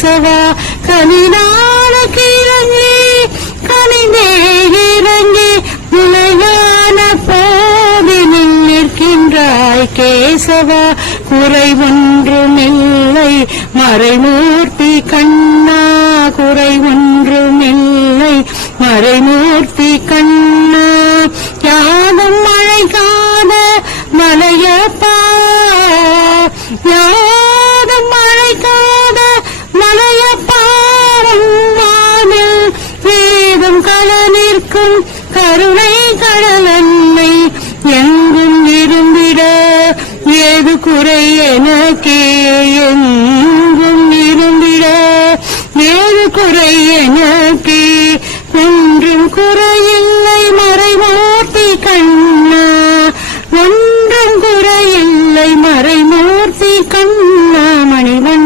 கேசவா கனிநாள கிழங்கி கனிந்தே இறங்கி நிலையான போதினில் நிற்கின்றாய் கேசவா குறை ஒன்றுமில்லை மறைமூர்த்தி கண்ணா குறை ஒன்றுமில்லை மறைமூர்த்தி கண்ணா யாதும் மழைக்காத மலையப்பா யாதும் மழைக்காத மலையப்பா வானில் வேதம் கள நிற்கும் கருணை கடலன்மை எங்கும் இருந்திட ஏது குறை எனக்கே எங்கும் இருந்திட ஏது குறை எனக்கே ஒன்றும் குறையில்லை மறைமூர்த்தி கண்ணா ஒன்றும் குறையில்லை மறைமூர்த்தி கண்ணா மணிவண்ணா